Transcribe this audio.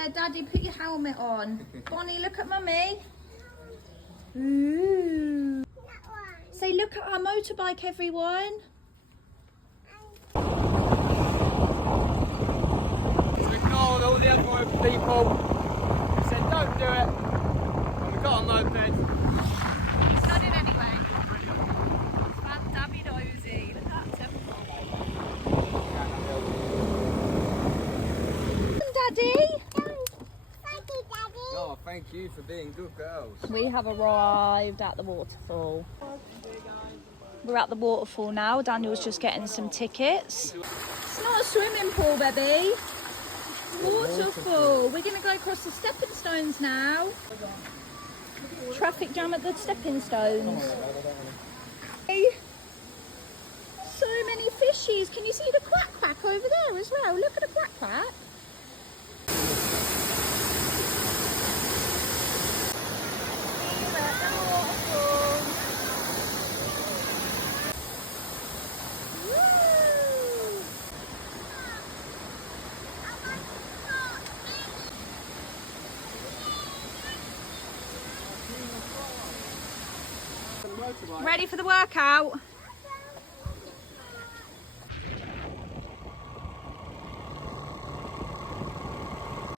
Yeah, Daddy, put your helmet on. Bonnie, look at Mummy. Ooh. Say, look at our motorbike, everyone. We ignored all the other people. We said, don't do it. And we got a moped. He's done it anyway. Fan Dabby Nosy. Look at that temple. Daddy. Oh, thank you for being good girls. We have arrived at the waterfall. We're at the waterfall now. Daniel's just getting some tickets. It's not a swimming pool, baby. Waterfall. We're going to go across the stepping stones now. Traffic jam at the stepping stones. Hey. So many fishies. Can you see the quack quack over there as well? Look at the quack quack. Ready for the workout?